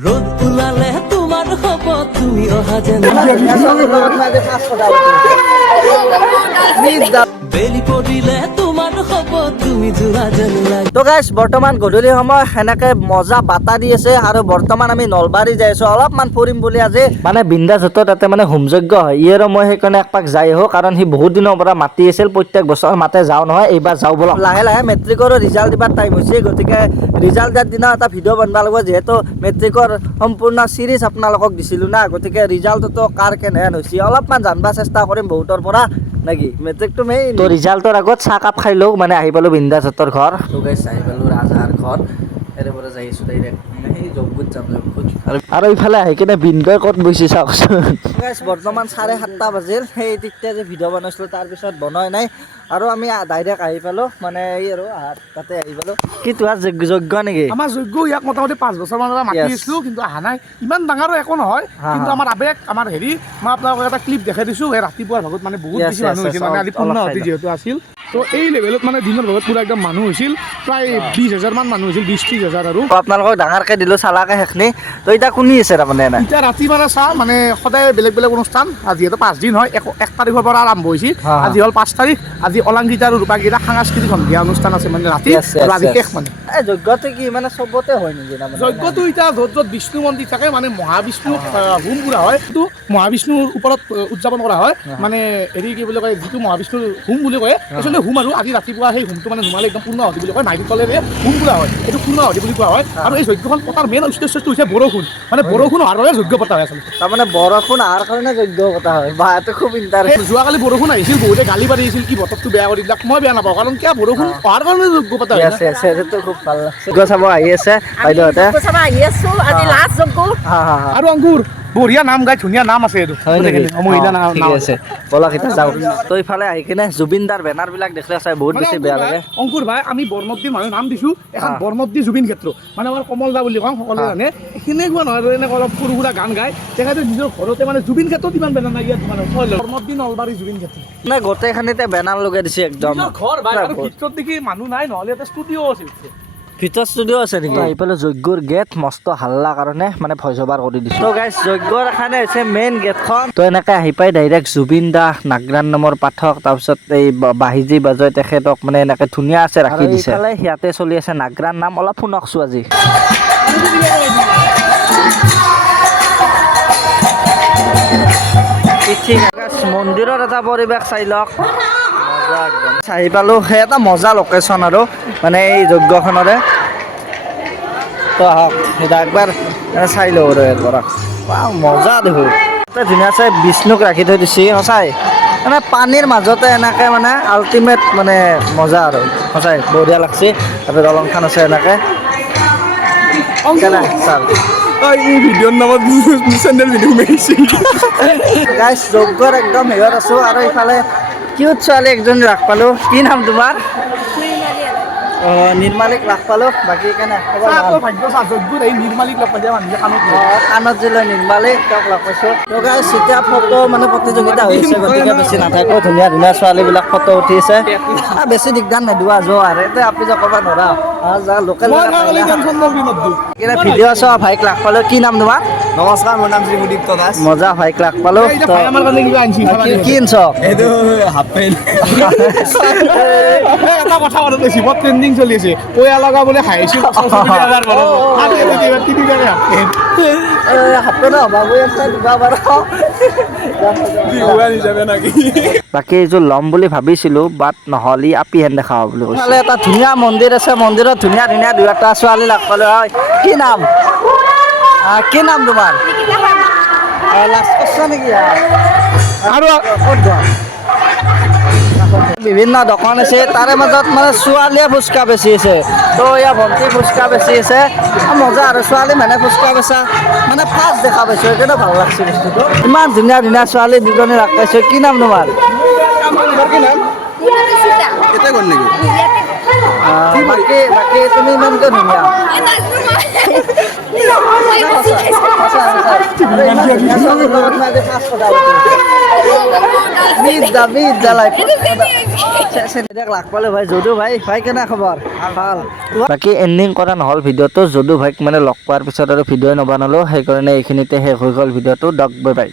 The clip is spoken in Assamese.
ৰোদ উলালে তোমাৰ হব তুমি অহা যেন বেলি পড়িলে তোমাৰ হব তুমি জোড়া যেন লাগে। তো গাইছ বৰ্তমান গধূলি সময় সেনেকে মজা বাতা দি আছে আৰু বৰ্তমান আমি নলবাৰী যাই আছো অলপমান ফুৰিম বুলি আজি মানে বিন্দাছ হতৰ তাতে মানে হোমযজ্ঞ হয় ই আৰু মই সেইকাৰণে একপাক যাই আহোঁ কাৰণ সি বহুত দিনৰ পৰা মাতি আছিল প্ৰত্যেক বছৰ মাতে যাওঁ নহয় এইবাৰ যাওঁ বলক লাহে লাহে মেট্ৰিকৰো ৰিজাল্ট দিবাৰ টাইম হৈছে গতিকে ৰিজাল্ট দিয়াৰ দিনা এটা ভিডিঅ' বনাব লাগিব যিহেতু মেট্ৰিকৰ সম্পূৰ্ণ চিৰিজ আপোনালোকক দিছিলোঁ না গতিকে ৰিজাল্টতো কাৰ কেনেহেন হৈছে অলপমান জানিব চেষ্টা কৰিম বহুতৰ পৰা নাকি মেট্ৰিকটো মেইন তো ৰিজাল্টৰ আগত চাহ কাপ খাই লওঁ মানে আহি পালোঁ বিন্দাছ হতৰ ঘৰ তো গাইছ আহি পালোঁ ৰাজহাৰ ঘৰ এৰে পৰা যাই আছোঁ ডাইৰেক্ট মানে সেই যজ্ঞত যাম আৰু ইফালে আহি কিনে বিনগৈ ক'ত বহিছে চাওকচোন গাইছ বৰ্তমান 7:30 বাজিল সেই তেতিয়া যে ভিডিঅ' বনাইছিলোঁ তাৰপিছত বনোৱাই নাই আৰু আমি ডাইৰেক্ট আহি পালোঁ মানে এই আৰু তাতে আহি পালোঁ কি তোমাৰ যজ্ঞ নেকি আমাৰ যজ্ঞ ইয়াক মোটামুটি 5 বছৰমান মাতি আছিলোঁ কিন্তু অহা নাই ইমান ডাঙৰো একো নহয় কিন্তু আমাৰ আবেগ আমাৰ হেৰি মই আপোনালোকক এটা ক্লিপ দেখাই দিছোঁ এই ৰাতিপুৱাৰ ভাগত মানে বহুত বেছি মানুহ হৈছিল মানে আজি পূৰ্ণাহুতি যিহেতু আছিল তো এই লেভেলত মানে দিনৰ ভাগত পুৰা একদম মানুহ হৈছিল প্ৰায় 20,000 মান মানুহ হৈছিল 20-30,000 আৰু আপোনালোকক ডাঙৰকৈ দিলোঁ চালাকে শেষনি তো এতিয়া শুনি আছে তাৰমানে এতিয়া ৰাতি মানে চা মানে সদায় বেলেগ বেলেগ অনুষ্ঠান যিহেতু 5 দিন হয় 1 তাৰিখৰ পৰা আৰম্ভ হৈছিল আজি হ'ল 5 তাৰিখ আজি অলংকৃতা আৰু ৰূপাকৃতা সাংস্কৃতিক সন্ধিয়া অনুষ্ঠান আছে মানে ৰাতি আজি শেষ মানে এই যজ্ঞটো কি মানে চবতে হয় নেকি যজ্ঞটো এতিয়া য'ত য'ত বিষ্ণু মন্দিৰ থাকে মানে মহাবিষ্ণু হোম কৰা হয় সেইটো মহাবিষ্ণুৰ ওপৰত উদযাপন কৰা হয় মানে হেৰি কি বুলি কয় যিটো মহাবিষ্ণুৰ হোম বুলি কয় আচলতে হোম আৰু আজি ৰাতিপুৱা সেই হোমটো মানে নুমালে একদম পূৰ্ণাহুতি বুলি কয় নাৰিকলেৰে হোম কৰা হয় এইটো পূৰ্ণাহুতি বুলি কোৱা হয় আৰু এই যজ্ঞখন পতাৰ মেইন উদ্দেশ্যটো হৈছে বৰষুণ মানে বৰষুণ অহাৰ বাবে যজ্ঞ পতা হয় আচলতে তাৰমানে বৰষুণ অহাৰ কাৰণে যজ্ঞ পতা হয় বা এইটো খুব ইণ্টাৰেষ্টিং যোৱাকালি বৰষুণ আহিছিল বহুতে গালি পাৰি আহিছিল কি বতৰটো বেয়া কৰি দিলাক মই বেয়া নাপাওঁ কাৰণ কিয় বৰষুণ অহাৰ কাৰণে যজ্ঞ পতা হয় সেইটো খুব ভাল লাগছে যজ্ঞ চাব আহি আছে বাইদেউহঁতে আৰু অংকুৰ বঢ়িয়া নাম গাই ধুনীয়া নাম আছে এইটো মহিলা নাম আছে বলক এতিয়া যাওঁ তো ইফালে আহি কিনে জুবিন দাৰ বেনাৰবিলাক দেখিলে চাই বহুত বেছি বেয়া লাগে অংকুৰ ভাই আমি বৰ্ণদ্বীপ মানুহ নাম দিছোঁ এখন বৰ্ণদ্বীপ জুবিন ক্ষেত্ৰ মানে আমাৰ কমল দা বুলি কওঁ সকলোৱে জানে সেনেকুৱা নহয় এনেকৈ অলপ সৰু সুৰা গান গায় তেখেতে নিজৰ ঘৰতে মানে জুবিন ক্ষেত্ৰত ইমান বেনাৰ নাই ইয়াত মানে বৰ্ণদ্বীপ নলবাৰী জুবিন ক্ষেত্ৰ মানে গোটেইখিনিতে বেনাৰ লগাই দিছে একদম ঘৰ ভাই আৰু ভিতৰত দেখি মানুহ নাই নহ'লে এটা ষ্টুডিঅ' আছিল ভিতৰত ষ্টুডিঅ' আছে নেকি আহি পেলাই যজ্ঞৰ গেট মস্ত হাল্লা কাৰণে মানে ভয় জবাৰ কৰি দিছোঁ তো গাইছ যজ্ঞৰ কাৰণে হৈছে মেইন গেটখন তো এনেকৈ আহি পাই ডাইৰেক্ট জুবিন দা নাগৰান নামৰ পাঠক তাৰপিছত এই বাহিজী বাজয় তেখেতক মানে এনেকৈ ধুনীয়া আছে ৰাখি দিছে ইয়াতে চলি আছে নাগৰান নাম অলপ শুনকচোন আজি মন্দিৰৰ এটা পৰিৱেশ চাই লওক আহি পালোঁ সেই এটা মজা লোকেশ্যন আৰু মানে এই যজ্ঞখনৰে তো আহক এতিয়া একবাৰ চাই লওঁ আৰু একবাৰ মজা দেখোঁ ধুনীয়া চাই বিষ্ণুক ৰাখি থৈ দিছে সঁচাই মানে পানীৰ মাজতে এনেকৈ মানে আল্টিমেট মানে মজা আৰু সঁচাই বঢ়িয়া লাগছে তাৰপিছত অলংখান আছে এনেকৈ ছাৰ এই ভিডিঅ'ৰ নামত চেণ্ডেল ভিডিঅ' মাৰিছে গাইছ যজ্ঞৰ একদম হেৰিত আছোঁ আৰু ইফালে কিউট ছোৱালী একজন লগ পালোঁ কি নাম তোমাৰ নিৰ্মালীক লগ পালোঁ বাকী কেনে কাণত জিলা নিৰ্মালী তেওঁক লগ পাইছোঁ তো গাইছ এতিয়া ফটো মানে প্ৰতিযোগিতা হৈছে গতিকে বেছি নাথাকোঁ ধুনীয়া ধুনীয়া ছোৱালীবিলাক ফটো উঠিছে বেছি দিগদাৰ নেদোৱা যোৱা আৰু এতিয়া আপুনি যে ক'ব নোৱাৰা লোকেল ভিডিঅ' চোৱা ভাইক লগ পালোঁ কি নাম তোমাৰ নমস্কাৰ মোৰ নাম শ্ৰীমুদীপ দাস মজা ভাইক লগ পালোঁ কি আনছ এইটো হাফ পেণ্ট এটা কথা মনত কৈছে বৰ ট্ৰেণ্ডিং চলি আছে পয়া লগা বোলে হাঁহিছিল বাকী এইযোৰ ল'ম বুলি ভাবিছিলোঁ বাট নহ'লে আপিহেন দেখাব বুলি কৈছে এটা ধুনীয়া মন্দিৰ আছে মন্দিৰত ধুনীয়া ধুনীয়া দুই এটা ছোৱালী লগ পালোঁ হয় কি নাম কি নাম তোমাৰ লাষ্ট কৈছা নেকি আৰু ক'ত বিভিন্ন দোকান আছে তাৰে মাজত মানে ছোৱালীয়ে ফুচকা বেচি আছে তো ইয়াৰ ভণ্টি ফুচকা বেচি আছে মজা আৰু ছোৱালী মানে ফুচকা বেচা মানে ফাৰ্ষ্ট দেখা পাইছোঁ সেইকাৰণে ভাল লাগছে বস্তুটো ইমান ধুনীয়া ধুনীয়া ছোৱালী দুজনী লগ পাইছোঁ কি নাম তোমাৰ এটা গ'ল নেকি বাকী তুমি ইমানকৈ ধুনীয়া লাগ পালে ভাই যদু ভাই কেনে খবৰ ভাল বাকী এণ্ডিং কৰা নহ'ল ভিডিঅ'টো যদু ভাইক মানে লগ পোৱাৰ পিছত আৰু ভিডিঅ' নবনালো সেইকাৰণে এইখিনিতে শেষ হৈ গ'ল ভিডিঅ'টো বাই বাই